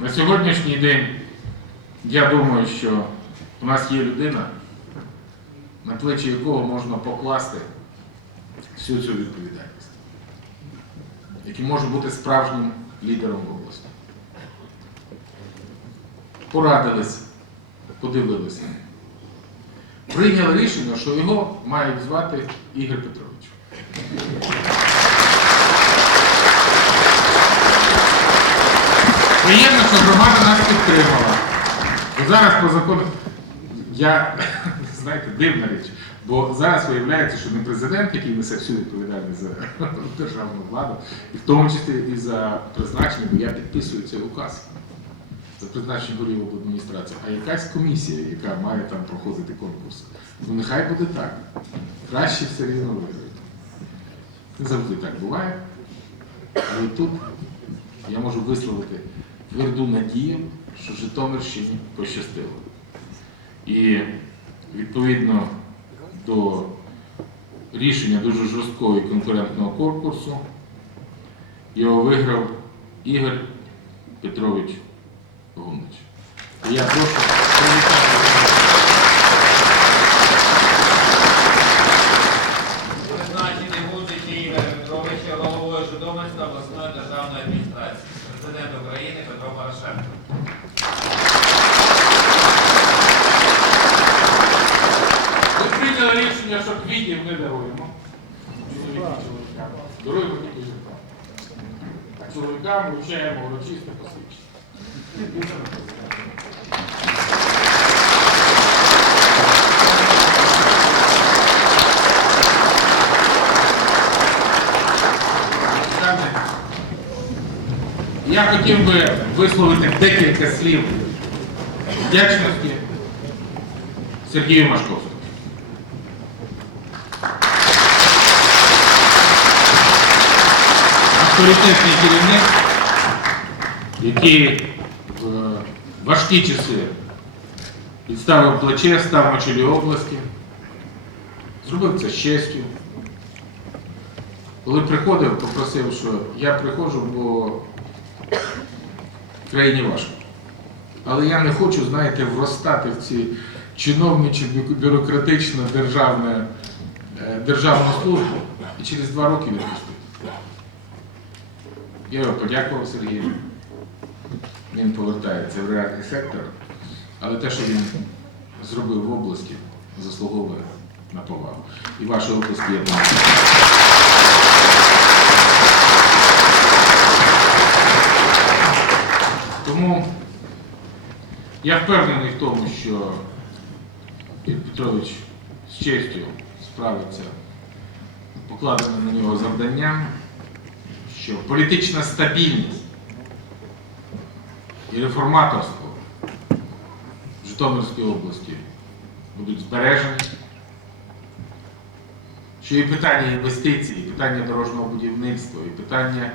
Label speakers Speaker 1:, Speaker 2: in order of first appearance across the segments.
Speaker 1: На сьогоднішній день я думаю, що у нас є людина, на плечі якого можна покласти всю цю відповідальність, який може бути справжнім лідером в області. Порадились, подивилися. Прийняли рішення, що його мають звати Ігор Петрович. Приємно, що громада нас підтримала. Бо зараз по закону я знаєте, дивна річ. Бо зараз виявляється, що не президент, який несе всю відповідальність за державну владу, і в тому числі і за призначення, бо я підписую цей указ за призначення голів адміністрації, а якась комісія, яка має там проходити конкурс. Ну нехай буде так. Краще все рівно виграти. Не завжди так буває. Але тут я можу висловити тверду надію, що Житомирщині пощастило. І відповідно до рішення дуже жорсткого і конкурентного конкурсу його виграв Ігор Петрович Гунич. І я прошу привітати.
Speaker 2: Призначений будучи Ігор Петрович головою Житомирської обласної державної адміністрації, президент України Петро Порошенко.
Speaker 1: Ми прийняли рішення, що квітів не даруємо. Чоловікам. Даруємо тільки жінкам. А чоловікам вручаємо урочисте посвідчення. Я хотів би висловити декілька слів вдячності Сергію Машковському. Авторитетний керівник, який в важкі часи підставив плече, став на чолі області, зробив це з честю. Коли приходив, попросив, що я приходжу, бо в країні важко. Але я не хочу, знаєте, вростати в ці чиновничі бю- бюрократичну е, державну службу і через два роки відпустити. Я його подякував Сергію. Він повертається в реальний сектор, але те, що він зробив в області, заслуговує на повагу. І ваші області я думаю. Тому я впевнений в тому, що Ігор Петрович з честю справиться покладене на нього завданням, що політична стабільність і реформаторство. В Житомирській області будуть збережені, що і питання інвестицій, і питання дорожнього будівництва, і питання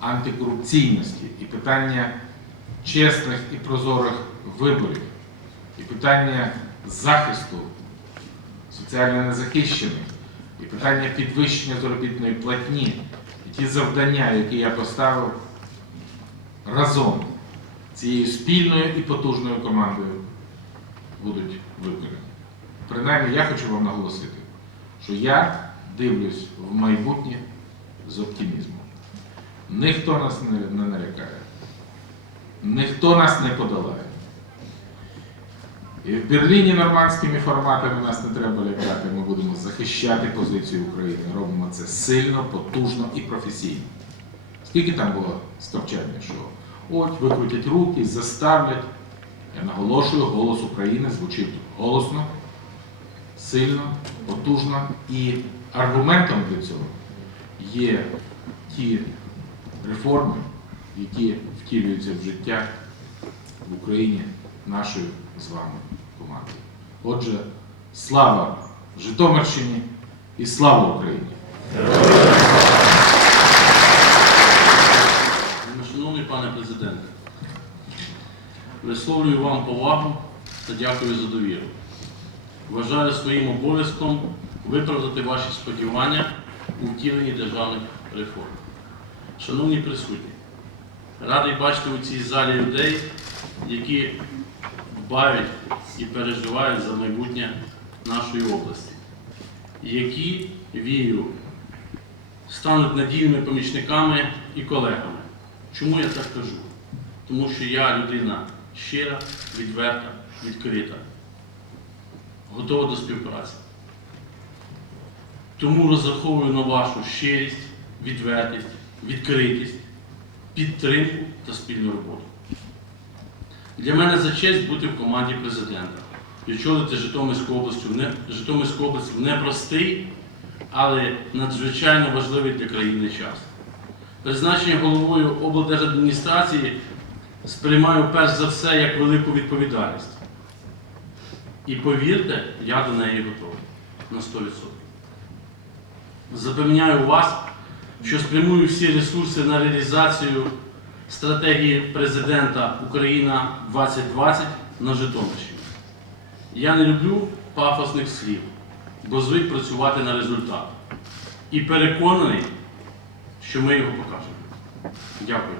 Speaker 1: антикорупційності, і питання чесних і прозорих виборів, і питання захисту соціально незахищених, і питання підвищення заробітної платні, ті завдання, які я поставив разом цією спільною і потужною командою будуть виконані. Принаймні, я хочу вам наголосити, що я дивлюсь в майбутнє з оптимізмом. Ніхто нас не, нарікає, ніхто нас не подолає. І в Берліні нормандськими форматами нас не треба лякати. Ми будемо захищати позицію України. Робимо це сильно, потужно і професійно. Скільки там було скавчання, що от викрутять руки, заставлять. Я наголошую, голос України звучить голосно, сильно, потужно і аргументом для цього є ті реформи, які втілюються в життя в Україні нашою з вами командою. Отже, слава Житомирщині і слава Україні!
Speaker 3: Шановний пане президенте, висловлюю вам повагу та дякую за довіру. Вважаю своїм обов'язком виправдати ваші сподівання у втіленні державних реформ. Шановні присутні, Радий бачити у цій залі людей, які дбають і переживають за майбутнє нашої області, які, вірю, стануть надійними помічниками і колегами. Чому я так кажу? Тому що я людина щира, відверта, відкрита, готова до співпраці. Тому розраховую на вашу щирість, відвертість, відкритість, підтримку та спільну роботу. Для мене за честь бути в команді президента і очолити Житомирську область Житомирську область в непростий, але надзвичайно важливий для країни час. Призначення головою облдержадміністрації сприймаю перш за все як велику відповідальність. І повірте, я до неї готовий на 100%. Запевняю вас, що спрямую всі ресурси на реалізацію стратегії президента Україна 2020 на Житомирщині. Я не люблю пафосних слів, бо звик працювати на результат. І переконаний, що ми його покажемо. Дякую.